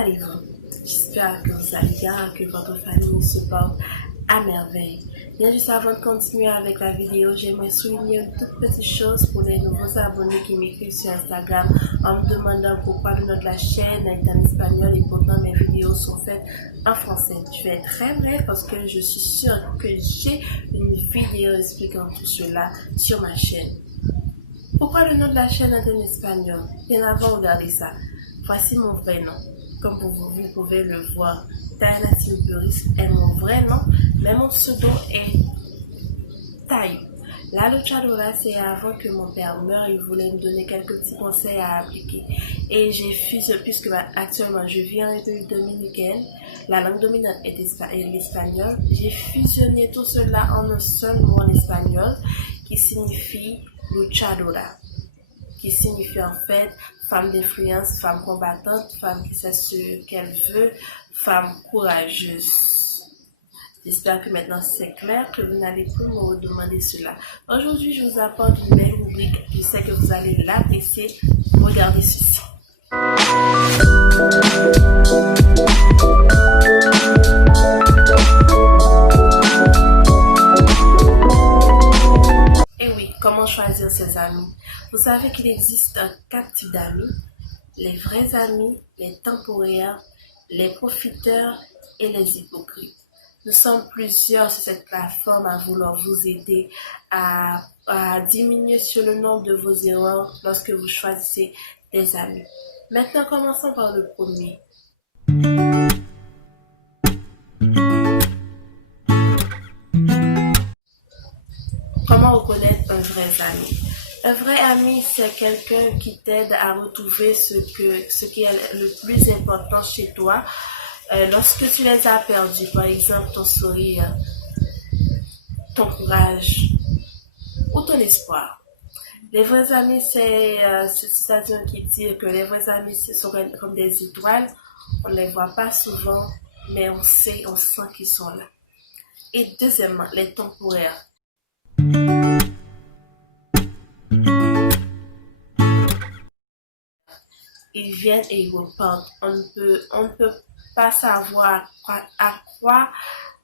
Allez-vous? J'espère que vous allez bien, que votre famille se porte à merveille. Bien, juste avant de continuer avec la vidéo, j'aimerais souligner une toute petite chose pour les nouveaux abonnés qui m'écrivent sur Instagram en me demandant pourquoi le nom de la chaîne est en espagnol et pourtant mes vidéos sont faites en français. Je vais être très bref parce que je suis sûre que j'ai une vidéo expliquant tout cela sur ma chaîne. Pourquoi le nom de la chaîne est en espagnol? Bien avant, regardez ça. Voici mon vrai nom. Comme vous pouvez le voir, Diana Tilbury est mon vrai nom, mais mon pseudo est Taï. La luchadora, c'est avant que mon père meure, il voulait me donner quelques petits conseils à appliquer. Et j'ai fusionné, puisque actuellement je vis en République dominicaine, la langue dominante est l'espagnol, j'ai fusionné tout cela en un seul mot en espagnol qui signifie luchadora, qui signifie en fait femme d'influence, femme combattante, femme qui sait ce qu'elle veut, femme courageuse. J'espère que maintenant c'est clair, que vous n'allez plus me redemander cela. Aujourd'hui, je vous apporte une belle rubrique. Je sais que vous allez l'apprécier. Regardez ceci. Et oui, comment choisir ses amis? Vous savez qu'il existe 4 types d'amis. Les vrais amis, les temporaires, les profiteurs et les hypocrites. Nous sommes plusieurs sur cette plateforme à vouloir vous aider à diminuer sur le nombre de vos erreurs lorsque vous choisissez des amis. Maintenant, commençons par le premier. Comment reconnaître un vrai ami? Un vrai ami, c'est quelqu'un qui t'aide à retrouver ce qui est le plus important chez toi. Lorsque tu les as perdus, par exemple ton sourire, ton courage ou ton espoir. Les vrais amis, c'est-à-dire qui dit que les vrais amis sont comme des étoiles. On ne les voit pas souvent, mais on sent qu'ils sont là. Et deuxièmement, les temporaires. Ils viennent et ils repartent. On ne peut pas savoir à quoi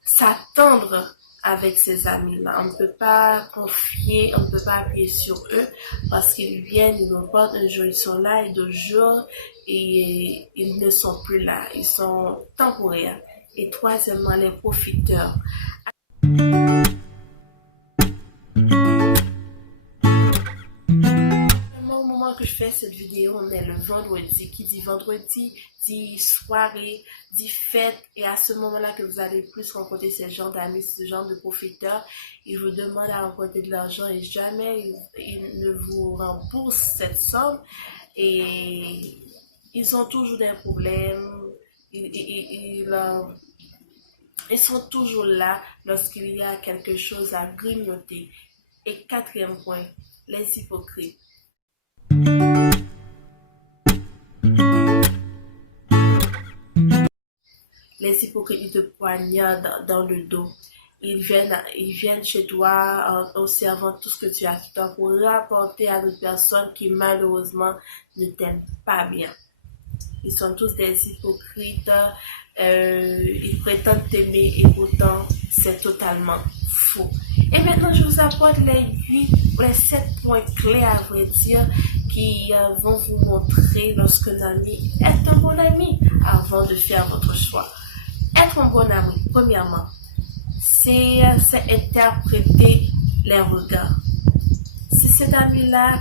s'attendre avec ces amis-là. On ne peut pas confier, on ne peut pas appuyer sur eux parce qu'ils viennent, ils repartent, un jour ils sont là et d'autres jours ils ne sont plus là. Ils sont temporaires. Et troisièmement, les profiteurs. Au moment que je fais cette vidéo, on est le vendredi. Qui dit vendredi, dit soirée, dit fête. Et à ce moment-là que vous allez plus rencontrer ce genre d'amis, ce genre de profiteurs, ils vous demandent à emprunter de l'argent et jamais ils ne vous remboursent cette somme. Et ils ont toujours des problèmes. Ils sont toujours là lorsqu'il y a quelque chose à grignoter. Et quatrième point, les hypocrites. Les hypocrites, ils te poignardent dans le dos. Ils viennent chez toi en servant tout ce que tu as fait pour rapporter à d'autres personnes qui malheureusement ne t'aiment pas bien. Ils sont tous des hypocrites. Ils prétendent t'aimer et pourtant c'est totalement faux. Et maintenant, je vous apporte les 7 points clés à vrai dire qui vont vous montrer lorsque un ami est un bon ami avant de faire votre choix. Être un bon ami, premièrement, c'est interpréter les regards. C'est cet ami-là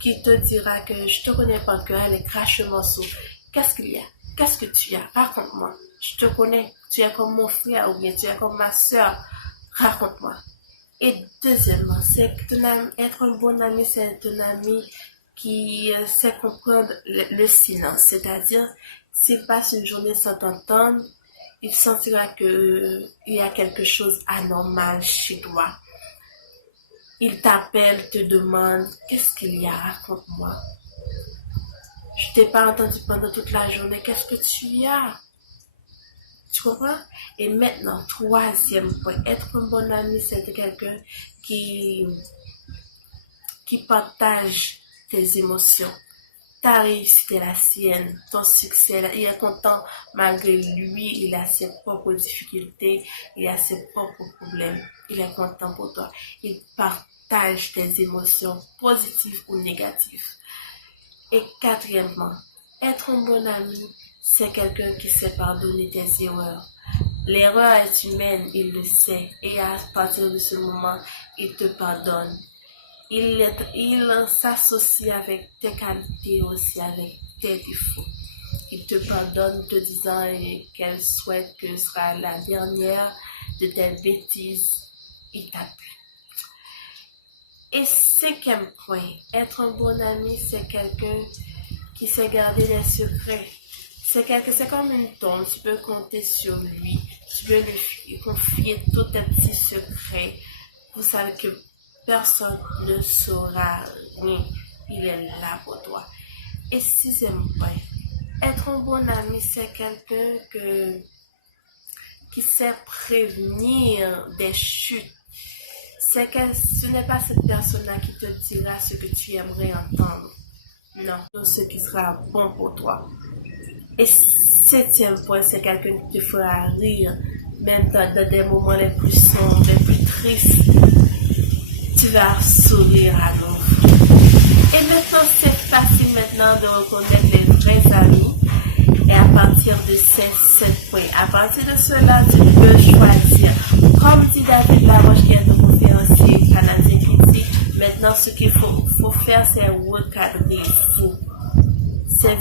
qui te dira que je te connais pas que elle est crache morceau. Qu'est-ce qu'il y a? Qu'est-ce que tu as? Raconte-moi. Je te connais. Tu es comme mon frère ou bien tu es comme ma soeur. Raconte-moi. Et deuxièmement, être un bon ami, c'est un ami qui sait comprendre le silence. C'est-à-dire, s'il passe une journée sans t'entendre, il sentira qu'il y a quelque chose anormal chez toi. Il t'appelle, te demande, qu'est-ce qu'il y a? Raconte-moi. Je t'ai pas entendu pendant toute la journée, qu'est-ce que tu as? Tu comprends? Et maintenant, troisième point, être un bon ami, c'est quelqu'un qui partage tes émotions, ta réussite est la sienne, ton succès, il est content malgré lui, il a ses propres difficultés, il a ses propres problèmes, il est content pour toi, il partage tes émotions positives ou négatives. Et quatrièmement, être un bon ami, c'est quelqu'un qui sait pardonner tes erreurs. L'erreur est humaine, il le sait, et à partir de ce moment, il te pardonne. Il s'associe avec tes qualités aussi, avec tes défauts. Il te pardonne te disant qu'elle souhaite que ce sera la dernière de tes bêtises. Il t'a plu. Et cinquième point, être un bon ami, c'est quelqu'un qui sait garder les secrets. C'est comme une tombe, tu peux compter sur lui, tu peux lui confier tous tes petits secrets. Vous savez que personne ne saura rien, il est là pour toi. Et sixième point, être un bon ami, c'est quelqu'un qui sait prévenir des chutes. Ce n'est pas cette personne-là qui te dira ce que tu aimerais entendre. Non, ce qui sera bon pour toi. Et septième point, c'est quelqu'un qui te fera rire, même dans des moments les plus sombres, les plus tristes. Tu vas sourire à nouveau. Et maintenant, c'est facile maintenant de reconnaître les vrais amis. Et à partir de ces 7 points, à partir de cela, tu peux choisir. Comme dit David Laroche, qui est un conférencier canadien critique, maintenant ce qu'il faut faire, c'est recadrer vous. C'est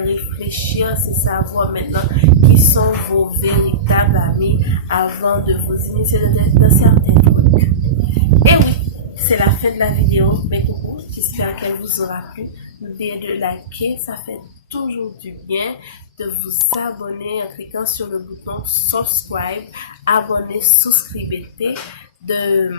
réfléchir, c'est savoir maintenant qui sont vos véritables amis avant de vous initier dans certains trucs. Et oui, c'est la fin de la vidéo, mes coucou, j'espère qu'elle vous aura plu. N'oubliez de liker, ça fait toujours du bien, de vous abonner en cliquant sur le bouton subscribe, abonner, souscrivez, de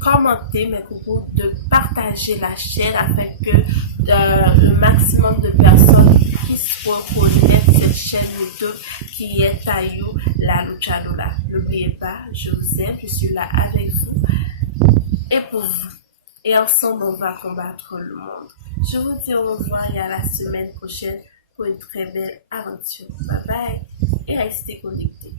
commenter mes coucou, de partager la chaîne afin que le maximum de personnes puissent reconnaître cette chaîne YouTube qui est Taïou la Luchadora. N'oubliez pas, je vous aime, je suis là avec vous et pour vous. Et ensemble, on va combattre le monde. Je vous dis au revoir et à la semaine prochaine pour une très belle aventure. Bye bye et restez connectés.